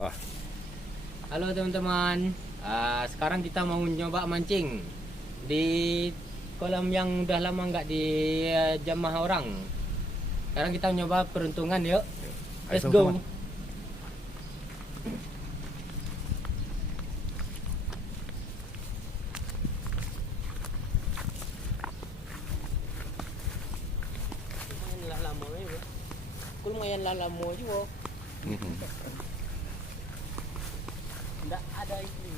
Wah, Halo teman-teman. Sekarang kita mau nyoba mancing di kolam yang udah lama nggak dijamah orang. Sekarang kita nyoba peruntungan, yuk. Let's Ayo, go. sama-sama. Lumayan lama ya. Lumayan lama juga. Mhm. Nggak ada ini.